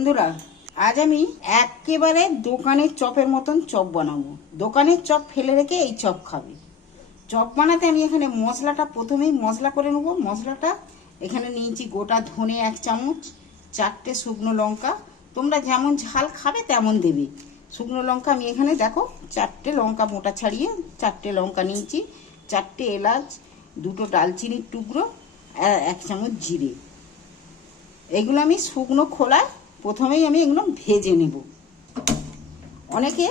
বন্ধুরা, আজ আমি একেবারে দোকানের চপের মতন চপ বানাবো। দোকানের চপ ফেলে রেখে এই চপ খাবে। চপ বানাতে আমি এখানে মশলাটা প্রথমেই মশলা করে নেব। মশলাটা এখানে নিয়েছি গোটা ধনে এক চামচ, চারটে শুকনো লঙ্কা। তোমরা যেমন ঝাল খাবে তেমন দেবে। শুকনো লঙ্কা আমি এখানে দেখো, চারটে লঙ্কা মোটা ছাড়িয়ে চারটে লঙ্কা নিয়েছি। চারটে এলাচ, দুটো ডালচিনির টুকরো এক চামচ জিরে। এগুলো আমি শুকনো খোলায় প্রথমেই আমি এগুলো ভেজে নেব। অনেকে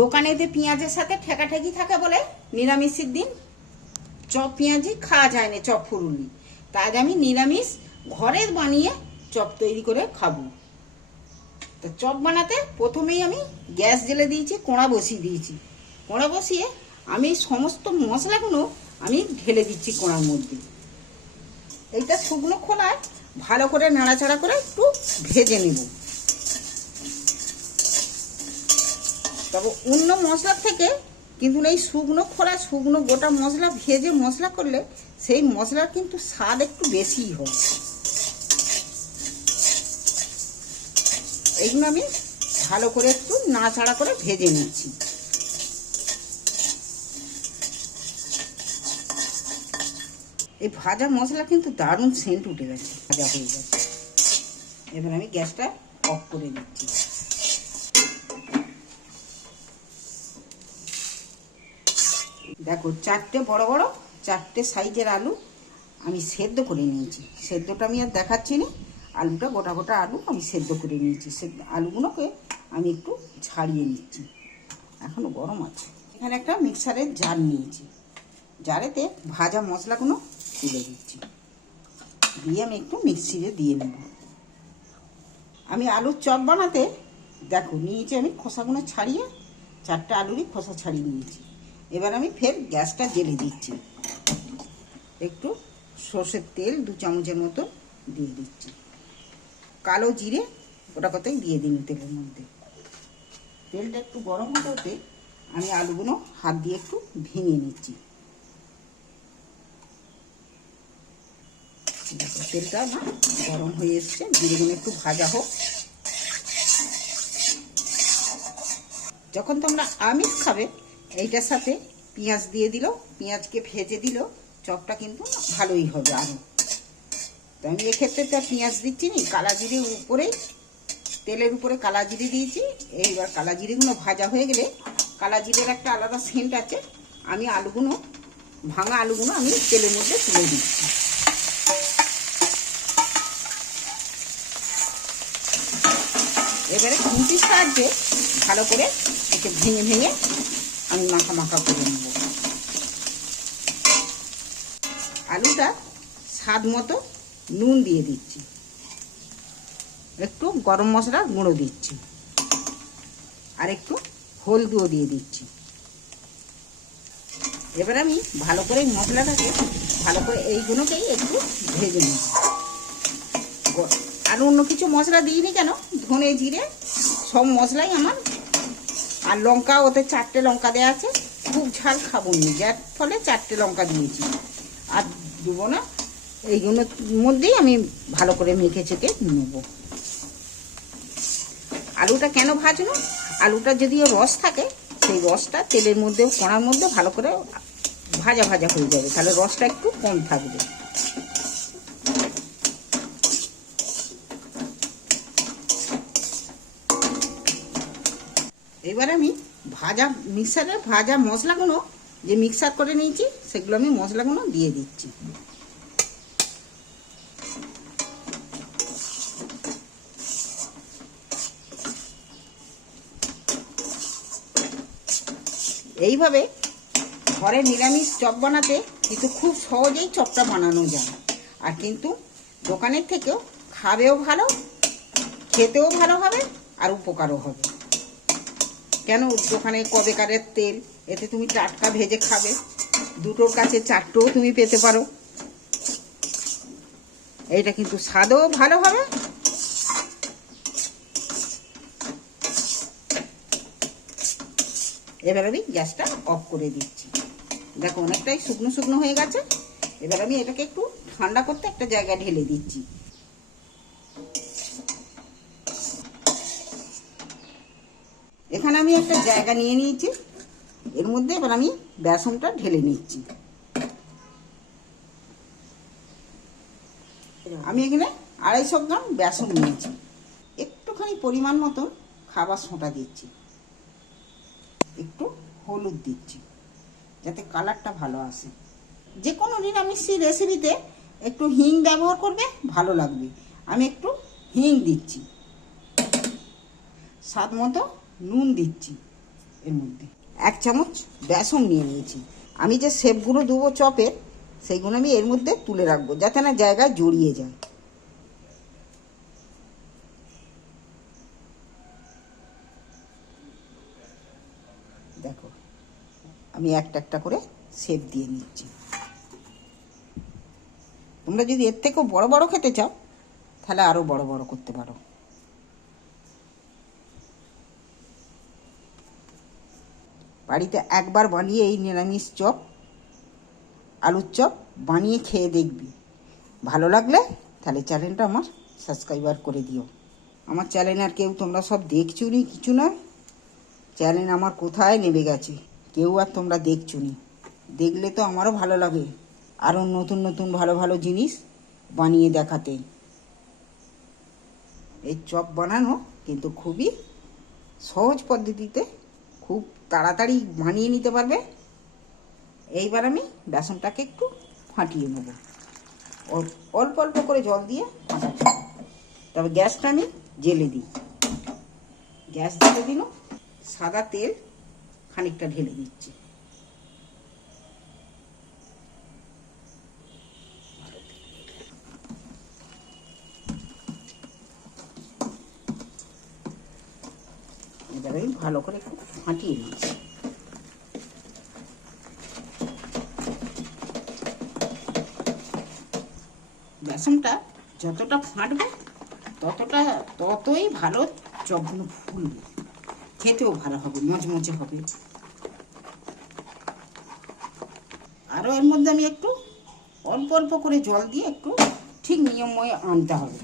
দোকানেতে পেঁয়াজের সাথে ঠেকাঠেকি থাকে বলে, নিরামিষের দিন চপ পেঁয়াজি খাওয়া যায় না, চপ ফুরুলি। তাই আমি নিরামিষ ঘরে বানিয়ে চপ তৈরি করে খাব। তো চপ বানাতে প্রথমেই আমি গ্যাস জেলে দিয়েছি, কোড়া বসিয়ে দিয়েছি। কোড়া বসিয়ে আমি সমস্ত মশলাগুলো আমি ঢেলে দিচ্ছি কোড়ার মধ্যে। এইটা শুকনো খোলায় ভালো করে নাড়াচাড়া করে একটু ভেজে নেব। তবে অন্য মশলার থেকে কিন্তু এই শুকনো খোলা শুকনো গোটা মশলা ভেজে মশলা করলে সেই মশলার কিন্তু স্বাদ একটু বেশিই হয়। এইগুলো আমি ভালো করে একটু নাড়াচাড়া করে ভেজে নিচ্ছি। এই ভাজা মশলা কিন্তু দারুণ সেন্ট উঠে গেছে, ভাজা হয়ে গেছে। এবার আমি গ্যাসটা অফ করে দিচ্ছি। দেখো, চারটে বড় বড়, চারটে সাইজের আলু আমি সেদ্ধ করে নিয়েছি। সেদ্ধটা আমি আর দেখাচ্ছি না, আলুটা গোটা গোটা আলু আমি সেদ্ধ করে নিয়েছি। সেদ্ধ, আলুগুলোকে আমি একটু ছাড়িয়ে নিচ্ছি। এখনও গরম আছে। এখানে একটা মিক্সারের জার নিয়েছি। জারেতে ভাজা মশলাগুলো তুলে দিচ্ছি দিয়ে আমি একটু মিক্সিতে দিয়ে নেব। আমি আলুর চপ বানাতে, দেখো নিয়েছি আমি খোসাগুলো ছাড়িয়ে, চারটে আলুরই খোসা ছাড়িয়ে নিয়েছি। এবার আমি ফের গ্যাসটা জেলে দিচ্ছি। একটু সর্ষের তেল দু চামচের মতো দিয়ে দিচ্ছি। কালো জিরে ওটা কথাই দিয়ে দিন তেলের মধ্যে। তেলটা একটু গরম হতে হতে আমি আলুগুলো হাত দিয়ে একটু ভেঙে নিচ্ছি। তেলটা না গরম হয়ে এসছে। জিরেগুলো একটু ভাজা হোক। যখন তোমরা আমিষ খাবে, এইটার সাথে পেঁয়াজ দিয়ে দিল, পেঁয়াজকে ভেজে দিল, চপটা কিন্তু ভালোই হবে আরও তো আমি এক্ষেত্রে তো পেঁয়াজ দিচ্ছি নি, কালা জিরে উপরে, তেলের উপরে কালা জিরে দিয়েছি। এইবার কালা জিরেগুলো ভাজা হয়ে গেলে কালা জিরের একটা আলাদা সেন্ট আছে। আমি আলুগুলো, ভাঙা আলুগুলো আমি তেলের মধ্যে তুলে দিচ্ছি। এবারে খুঁটির সাহায্যে ভালো করে একে ভেঙে ভেঙে আমি মাখা মাখা করে নেব। আলুটা স্বাদ মতো নুন দিয়ে দিচ্ছি। একটু গরম মশলা গুঁড়ো দিচ্ছি। আর একটু হলদিও দিয়ে দিচ্ছি। এবার আমি ভালো করে মশলাটাকে ভালো করে এইগুলোকেই একটু ভেজে নেব। আর অন্য কিছু মশলা দিইনি কেন? ধনে জিরে, সব মশলাই আমার। আর লঙ্কা, ওতে চারটে লঙ্কা দেওয়া আছে। খুব ঝাল খাব নি, যার ফলে চারটে লঙ্কা দিয়েছি। আর দেবো না, এইগুলোর মধ্যেই আমি ভালো করে মেখে চেখে নেব। আলুটা কেন ভাজনো আলুটা যদিও রস থাকে, সেই রসটা তেলের মধ্যে, কড়ার মধ্যে ভালো করে ভাজা ভাজা হয়ে যাবে। তাহলে রসটা একটু কম থাকবে। এবার আমি ভাজা মিক্সারে ভাজা মশলাগুলো যে মিক্সার করে নিয়েছি, সেগুলো আমি মশলাগুলো দিয়ে দিচ্ছি। এইভাবে ঘরে নিরামিষ চপ বানাতে কিন্তু খুব সহজেই চপটা বানানো যায়। আর কিন্তু দোকানের থেকেও খাবেও ভালো, খেতেও ভালো হবে, আর উপকারও হবে। কেন দোকানে কবেকারের তেল? এতে তুমি টাটকা ভেজে খাবে। দুটোর কাছে চারটেও তুমি পেতে পারো। এইটা কিন্তু স্বাদও ভালো হবে। এবার আমি গ্যাসটা অফ করে দিচ্ছি। দেখো, অনেকটাই শুকনো শুকনো হয়ে গেছে। এবার আমি এটাকে একটু ঠান্ডা করতে একটা জায়গায় ঢেলে দিচ্ছি। এখানে আমি একটা জায়গা নিয়ে নিয়েছি। এর মধ্যে এবার আমি বেসনটা ঢেলে নিচ্ছি। আমি এখানে আড়াইশো গ্রাম বেসন নিয়েছি। একটুখানি পরিমাণ মতন খাবার সোঁটা দিচ্ছি। একটু হলুদ দিচ্ছি, যাতে কালারটা ভালো আসে। যে কোনো নিরামিষ রেসিপিতে একটু হিং ব্যবহার করবে, ভালো লাগবে। আমি একটু হিং দিচ্ছি। স্বাদ মতো নুন দিচ্ছি এর মধ্যে। এক চামচ বেসন নিয়ে নিয়েছি। আমি যে সেপগুলো দেবো চপের সেইগুলো আমি এর মধ্যে তুলে রাখব, যাতে না জায়গায় জড়িয়ে যায়। দেখো, আমি একটা একটা করে শেপ দিয়ে নিচ্ছি। তোমরা যদি এর থেকেও বড় বড় খেতে চাও, তাহলে আরও বড় বড় করতে পারো। বাড়িতে একবার বানিয়ে এই নিরামিষ চপ, আলুর চপ বানিয়ে খেয়ে দেখবি। ভালো লাগলে তাহলে চ্যানেলটা আমার সাবস্ক্রাইবার করে দিও। আমার চ্যানেল আর কেউ তোমরা সব দেখছ নি? কিছু নয়। চ্যানেল আমার কোথায় নেমে গেছে? কেউ আর তোমরা দেখছ নি? দেখলে তো আমারও ভালো লাগে। আরও নতুন নতুন ভালো ভালো জিনিস বানিয়ে দেখাতে। এই চপ বানানো কিন্তু খুবই সহজ পদ্ধতিতে, খুব তাড়াতাড়ি মানিয়ে নিতে পারবে। এইবার আমি বেসনটাকে একটু ফাটিয়ে নেব। অল্প অল্প করে জল দিয়ে তবে গ্যাসটা আমি জেলে দিই। গ্যাস জেলে দিল সাদা তেল খানিকটা ঢেলে দিচ্ছি। এবার ভালো করে একটু ফাটিয়ে নিচ্ছি বেসনটা যতটা ফাটবে, ততটা, ততই ভালো চপগুলো ফুলবে। খেতেও ভালো হবে মচমচে হবে। আরও এর মধ্যে আমি একটু অল্প অল্প করে জল দিয়ে একটু ঠিক নিয়মময় আনতে হবে।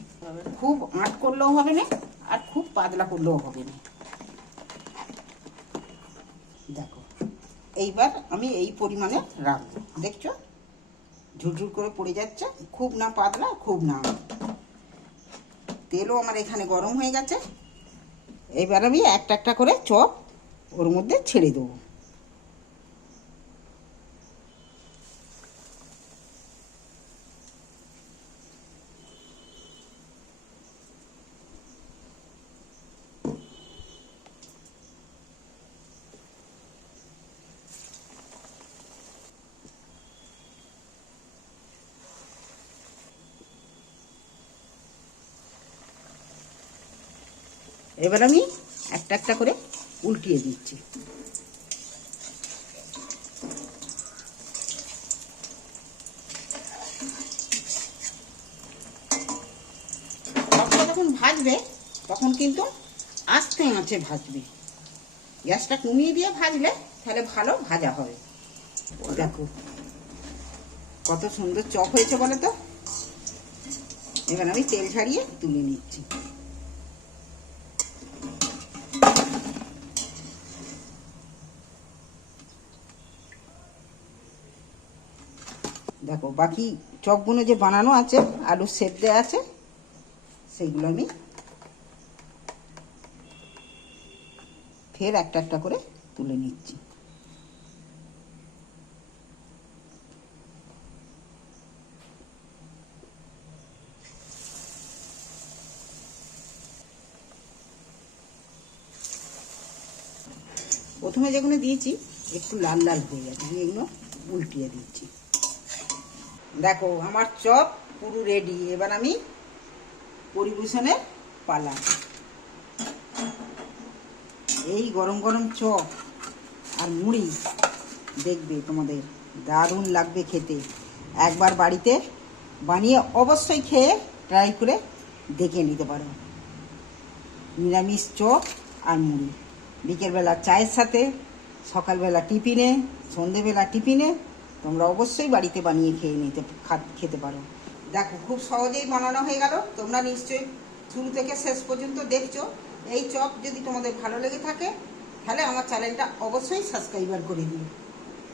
খুব আঁট করলেও হবে না, আর খুব পাতলা করলেও হবে না দেখো এইবার আমি এই পরিমাণে রাখব। দেখছ? ঝুরঝুর করে পড়ে যাচ্ছে। খুব না পাতলা, খুব না তেলও আমার এখানে গরম হয়ে গেছে। এবার আমি একটা একটা করে চপ ওর মধ্যে ছেড়ে দেবো। এবার আমি একটা একটা করে উল্টিয়ে দিচ্ছি। যখন ভাজবে, তখন কিন্তু আস্তে আঁচে ভাজবে। গ্যাসটা কমিয়ে দিয়ে ভাজলে তাহলে ভালো ভাজা হবে। দেখো, কত সুন্দর চপ হয়েছে বলো তো? এবার আমি তেল ছাড়িয়ে তুলে নিচ্ছি। দেখো, বাকি চপগুলো যে বানানো আছে, আলুর সেপ দেওয়া আছে সেইগুলো আমি ফের একটা একটা করে তুলে নিচ্ছি। প্রথমে যেগুলো দিয়েছি, একটু লাল লাল হয়ে গেছে, আমি এগুলো উল্টিয়ে দিচ্ছি। দেখো, আমার চপ পুরো রেডি এবার আমি পরিবেশনে পালা এই গরম গরম চপ আর মুড়ি দেখবে তোমাদের, দারুণ লাগবে খেতে। একবার বাড়িতে বানিয়ে অবশ্যই খেয়ে ট্রাই করে দেখে নিতে পারো। নিরামিষ চপ আর মুড়ি। বিকেলবেলা চায়ের সাথে, সকালবেলা টিফিনে, সন্ধেবেলা টিফিনে তোমরা অবশ্যই বাড়িতে বানিয়ে খেয়ে নিতে খেতে পারো। দেখো, খুব সহজেই বানানো হয়ে গেল। তোমরা নিশ্চয়ই শুরু থেকে শেষ পর্যন্ত দেখছ। এই চপ যদি তোমাদের ভালো লেগে থাকে, তাহলে আমার চ্যানেলটা অবশ্যই সাবস্ক্রাইবার করে দিও।